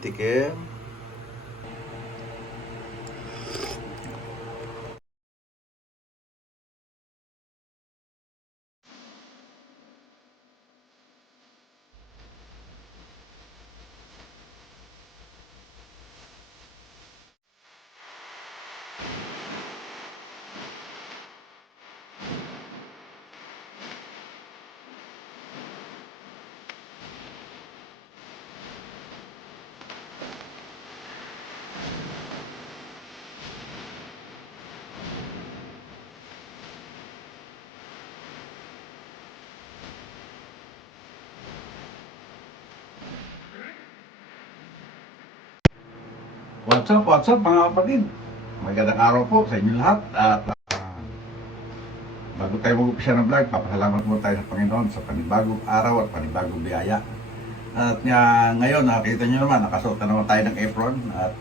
Tikim. What's up mga kapatid? Magandang araw po sa inyo lahat. At bago tayo mag-upisa ng vlog, papasalamat po tayo sa Panginoon sa panibagong araw at panibagong biyaya. At ngayon, nakita nyo naman, nakasuot na naman tayo ng apron. At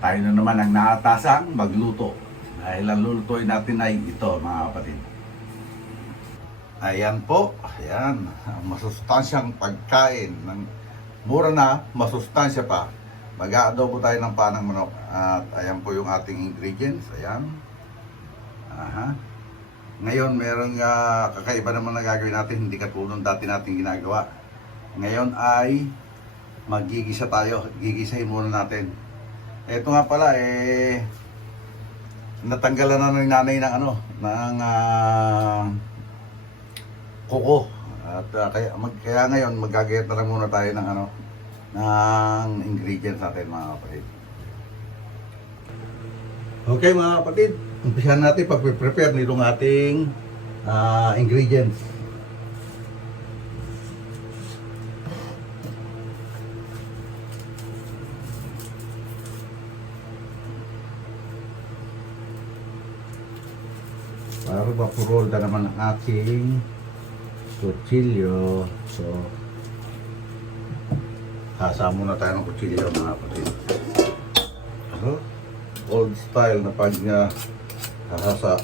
tayo na naman ang naatasang magluto. Dahil ang lulutuin natin ay ito mga kapatid. Ayan po, ayan, masustansyang pagkain ng mura na, masustansya pa. Mag-aadobo tayo ng panang manok. At ayan po yung ating ingredients. Ayan. Aha. Ngayon, meron kakaiba naman na gagawin natin. Hindi katulad dati natin ginagawa. Ngayon ay magigisa tayo. Gigisahin muna natin. Ito nga pala, natanggalan na ng nanay ng kuko. At kaya ngayon maggagayat na lang muna tayo ng ng ingredients natin mga kapatid. Okay mga kapatid, umpisahan natin pag-prepare nitong ating ingredients. Para mapurol na naman ang ating kutsilyo. So, hasa muna tayo ng kutsilyo mga kapatid. Old style na pag hasa.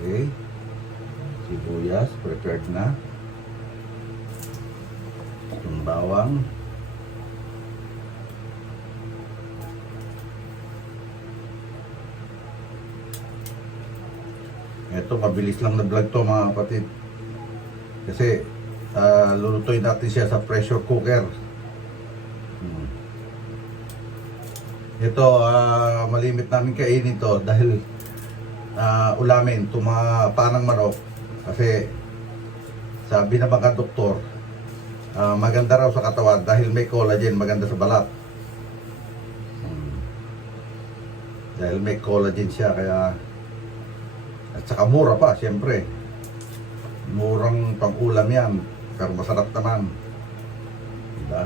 Okay, sibuyas prepared na, itong bawang, ito mabilis lang na vlog to mga kapatid kasi lulutuin natin siya sa pressure cooker. Ito malimit namin kainin to dahil ulamin itong mga panang manok kasi sabi ng mga doktor maganda raw sa katawan dahil may collagen, maganda sa balat. Dahil may collagen siya kaya, at saka mura pa siyempre, murang pang ulam yan pero masarap naman, diba?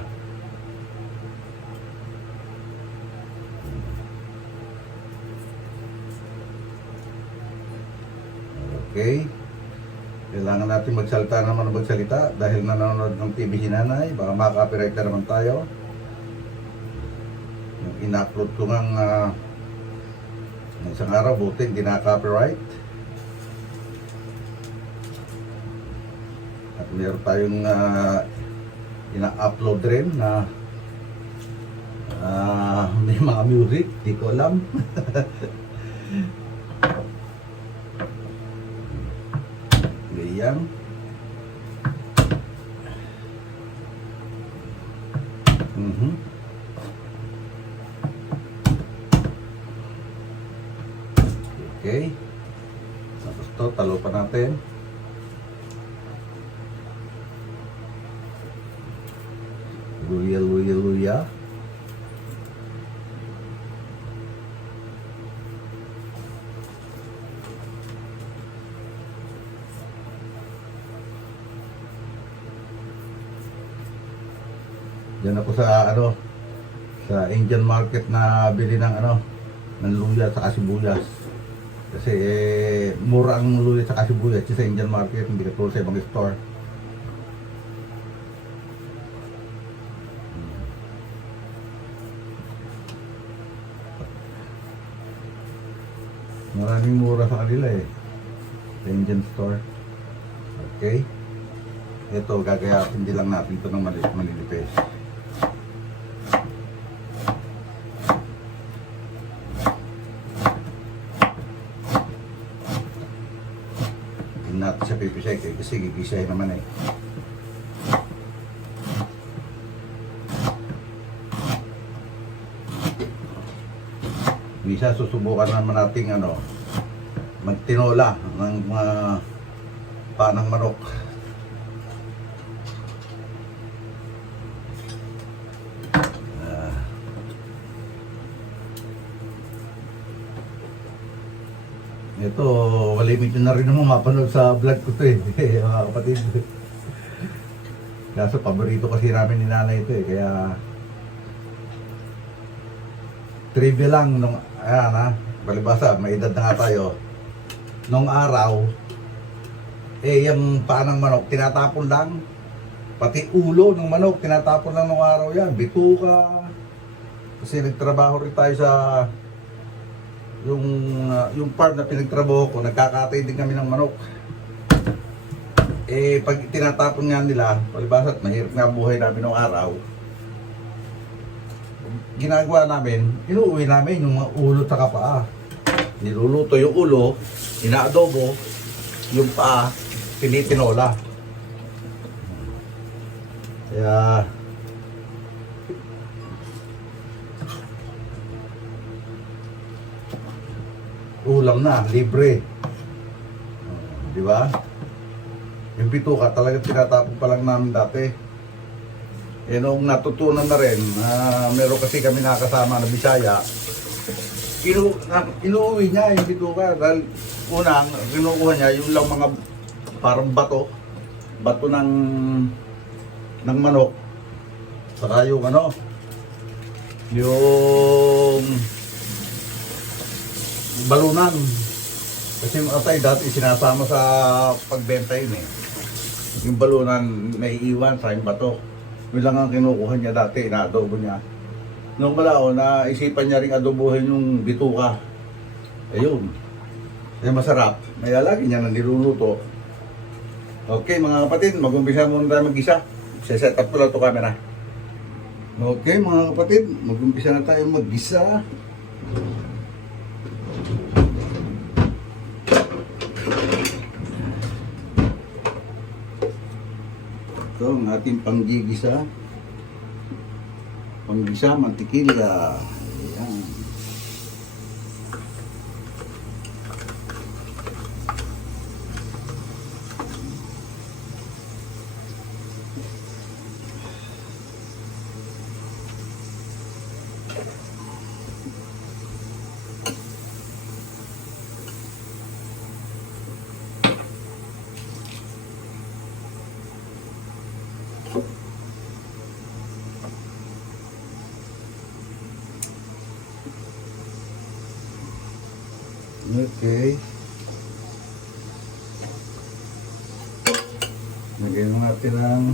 Okay, kailangan natin magsalita naman magsalita dahil nanonood ng TV si nanay, baka maka-copyright na naman tayo. Yung ina-upload ko ng isang araw, buti hindi na-copyright. At meron tayong ina-upload rin na may mga music, di ko alam. Yan. Okay. Tapos to, talo pa natin. Luya. Yan ako sa sa Indian market na bili ng ano, ng luya at sibuyas. Kasi mura ang luya at sibuyas sa Indian market, hindi katulad sa ibang store. Maraming mura sa kanila sa Indian store. Okay. Ito, gagayatin din lang natin ito ng manilipis. Hindi natin siya pipisay kasi gigisay naman Misa susubukan naman nating magtinola ng mga panang manok. Ito, malimit na rin naman mapanood sa vlog ko to mga kapatid. Kaso paborito kasi namin ni nanay ito kaya trivia lang nung, balibasa, may edad na nga tayo. Nung araw, yung paa ng manok, tinatapon lang. Pati ulo ng manok, tinatapon lang nung araw yan. Bituka. Kasi nagtrabaho rin tayo sa, yung part na pinagtrabaho ko, nagkakatay din kami ng manok. Pag tinatapon nga nila, balibasa, mahirap nga buhay namin nung araw. Ginagawa namin, inuuwi namin yung mga ulo at paa. Niluluto yung ulo, inaadobo, yung paa, tinitinola. Kaya ulam na, libre. Di ba? Yung bituka talaga tinatapon pa lang namin dati. Noong natutunan na rin, meron kasi kami nakasama na Bisaya, inuuwi niya yung bituka dahil unang kinukuha niya yung lang mga parang bato ng manok, saka yung yung balunan. Kasi yung atay dati sinasama sa pagbenta yun yung balunan may iwan sa yung bato. Yun lang ang kinukuha niya dati, inaadobo niya. Nung malaon, naisipan niya rin adobohin yung bituka. Ayun. Masarap. Kaya lagi niya na niluluto. Okay mga kapatid, mag-umpisa muna tayo mag-isa. Set up ko lang ito camera. Okay mga kapatid, mag-umpisa na tayo mag-isa. Ito ang ating panggigisa. Panggisa, mantikilya. Ayan. Okay. Lagyan natin ng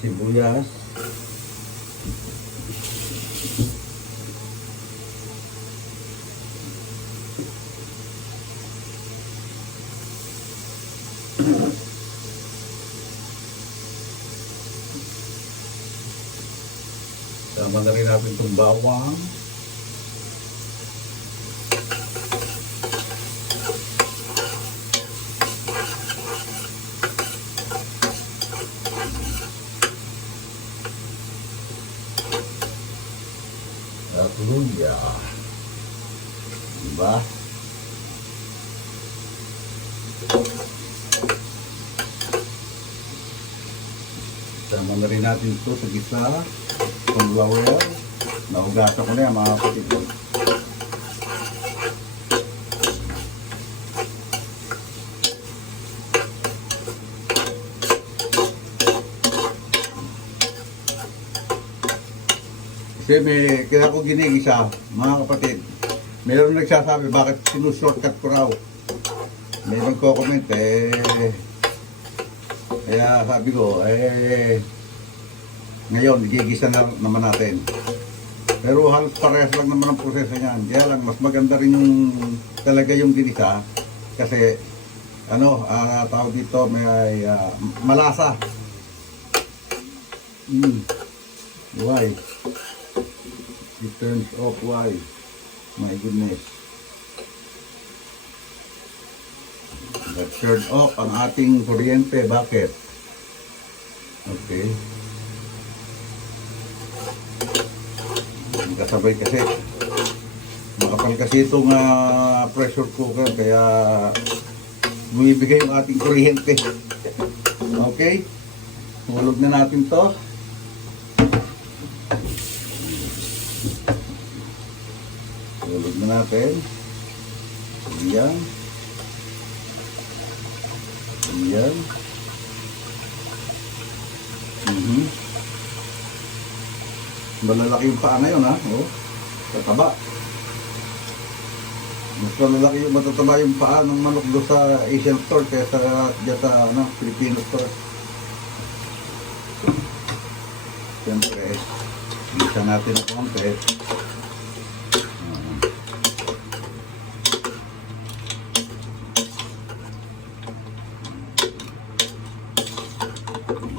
sibuyas. Sama na rin natin itong bawang. At luya. Diba? Sama na rin natin ito sa gisa. Kung bawal, nahugasan ko na yan mga kapatid. Kasi kaya ko ginigisa, mga kapatid. Meron nagsasabi, bakit sinushortcut ko raw? May nagko-comment kaya sabi ko, ngayon, gigisa na naman natin. Pero halos parehas lang naman ang proseso niyan. Kaya lang, mas maganda rin yung talaga yung ginisa. Kasi, tawag dito, may malasa. Why? It turns off, why? My goodness. Turn off ang ating kuryente. Bakit? Okay. Kasabay kasi. Makapal kasi itong pressure cooker. Kaya bumibigay yung ating kuryente. Okay. Hulog na natin to. Hulog na natin. Ayan. Ayan. Malalaki yung paa ngayon, ha? Oh, tataba. Mas malalaki yung matataba yung paa ng manok doon sa Asian store kaya dyan sa Filipino store. Siyempre, isa natin ang konti.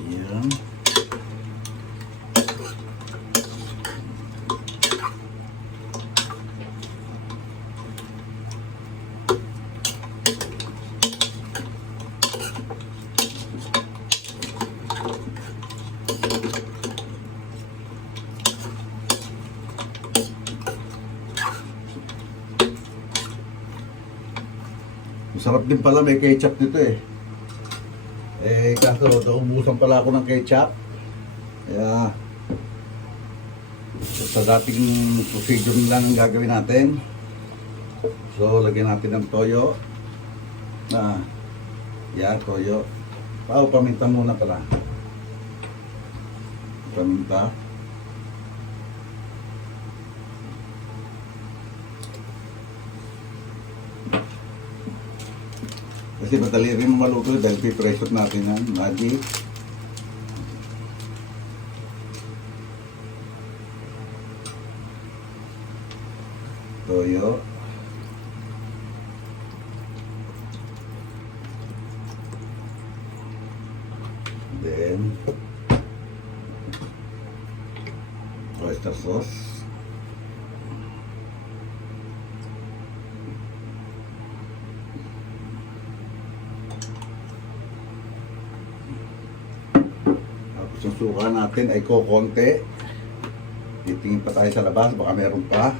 Ayan. Masarap din pala, may ketchup dito eh. Kaso naubusan pala ako ng ketchup. Kaya sa dating procedure lang ang gagawin natin. So lagyan natin ng toyo. Toyo. Paminta muna pala. Paminta. Kasi madali rin maluto dahil pipresot natin ng magic. Toyo. Then oyster sauce. Yung suka natin ay kokonti. Titingin pa tayo sa labas, baka meron pa.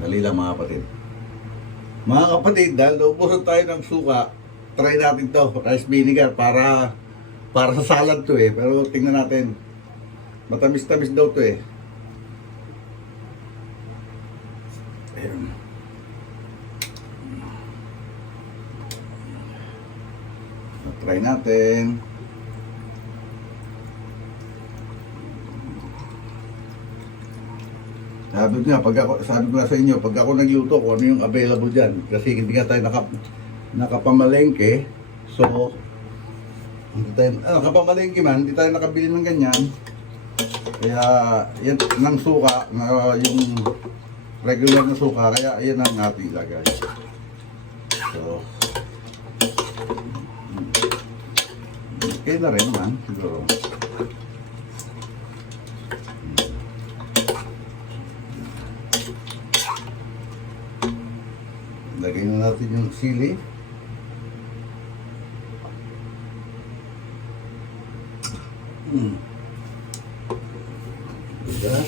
Dali lang mga kapatid. Mga kapatid, dahil naubusan tayo ng suka, try natin to, rice vinegar para sa salad to eh. Pero tingnan natin. Matamis-tamis daw to eh. Ayan. Try natin. Sabi ko nga sa inyo, pag ako nagluto, kung ano yung available dyan. Kasi hindi nga tayo nakapamalengke. So, nakapamalengke man, hindi tayo nakabili ng ganyan. Kaya, yan, ng suka, yung regular na suka, kaya yan ang ating ilagay. So, okay na rin naman, siguro. Lagay na natin yung sili. Diba?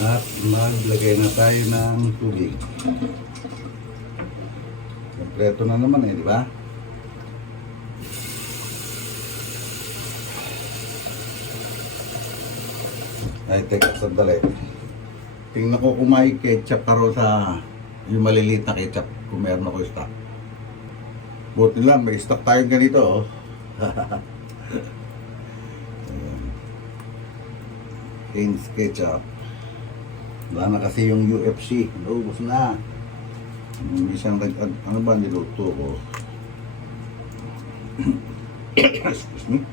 At maglagay na tayo ng tubig. Kompleto na naman eh, di ba? Ay, teka, sandali. Tingnan ko kung may ketchup karo sa yung maliliit na ketchup kung meron ako stock. Buti lang, may stock tayong ganito. Oh. Heinz ketchup. Wala na kasi yung UFC. Naubos na. Yung isang ano ba niluto ko? Excuse me.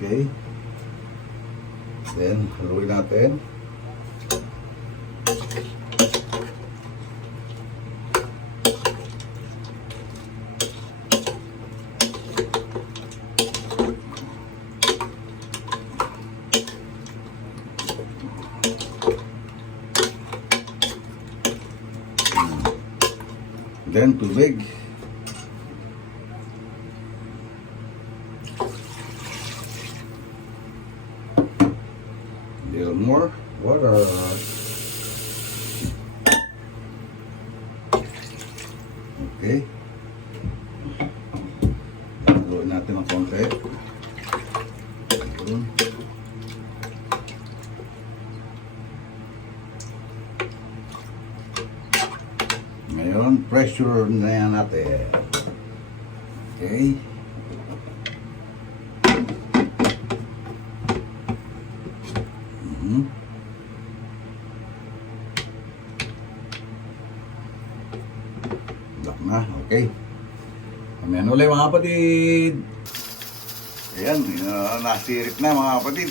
Okay. Then, haluin natin. Then, tubig. Little more water. Okay. Haluin natin ng konti. Ngayon, pressure na yan natin. Okay. Lock na. Okay. Amen ulit mga kapatid. Ayan, nasirit na mga kapatid.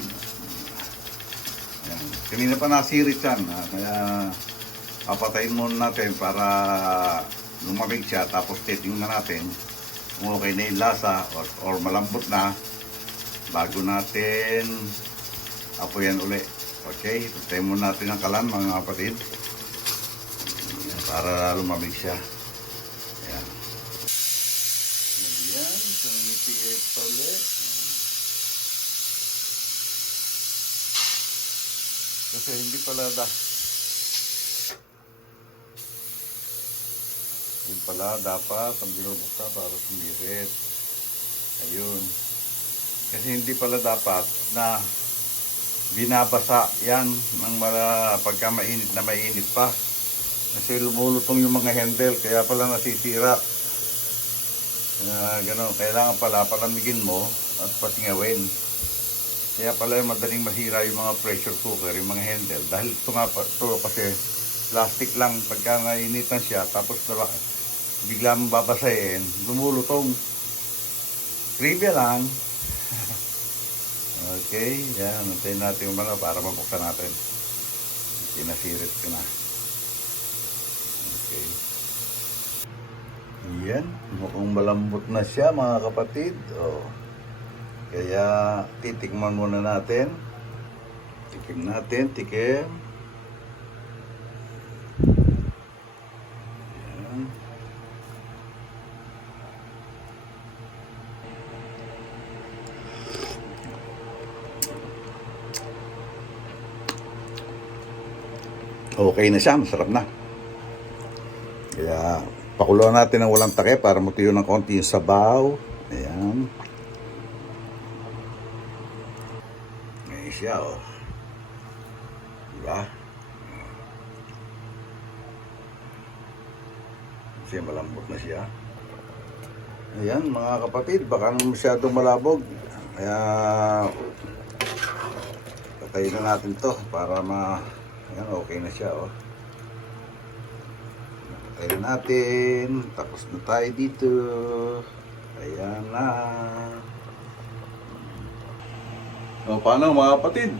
Ayan. Kanina pa nasirit yan. Kaya papatayin muna natin para lumamig siya. Tapos titingnan natin kung okay na yung lasa or malambot na bago natin apoyan uli. Okay, patayin muna natin ang kalan mga kapatid para lumamig siya. Ayan. Ayan, sumitiit pa ulit. Kasi hindi pala dapat ang binubuksa para sumirit. Ayun. Kasi hindi pala dapat na binabasa yan ng pagka mainit na mainit pa. Kasi lumulutong yung mga handle, kaya pala nasisira. Gano'n, kailangan pala palamigin mo at pasingawin. Kaya pala madaling masira yung mga pressure cooker, yung mga handle. Dahil ito kasi plastic lang, pagka nainitan siya, tapos bigla mong babasahin, lumulutong. Trivia lang. Okay, yan. Nantayin natin yung para mabuksan natin. Pinasirit ko na. Okay. Yan. Mukhang malambot na siya mga kapatid. Oh. Kaya titikman muna natin. Tikim natin. Tikim. Yan. Okay na siya, masarap na. Kaya pakuluan natin ng walang takip para matuyo ng konti yung sabaw. Ayan. Ngayon siya, oh. Diba? Kasi malambot na siya. Ayan mga kapatid, baka naman masyadong malabog. Kaya patayin na natin to para ayan, okay na siya, oh. Patayin na natin. Tapos na tayo dito. Ayan na. So, paano mga kapatid?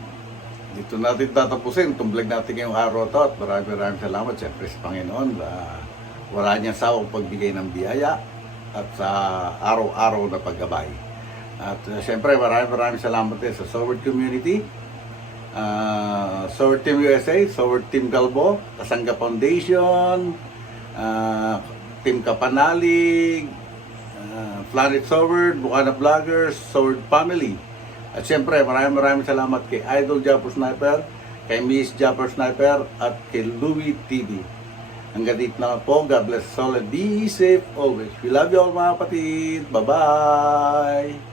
Dito natin tatapusin itong vlog natin ngayong araw to. At maraming salamat siyempre sa Panginoon. Wala niyang sawang pagbigay ng biyaya at sa araw-araw na paggabay. At siyempre maraming salamat din sa Soward Community, Soward Team USA, Soward Team Galbo, Kasangga Foundation, Team Kapanalig, Planet Soward, Bukana Vloggers, Soward Family. At siyempre maraming salamat kay Idol Japper Sniper, kay Miss Japper Sniper at kay Louie TV. Hanggang dito na po. God bless us all and be safe always. We love you all mga kapatid. Bye-bye!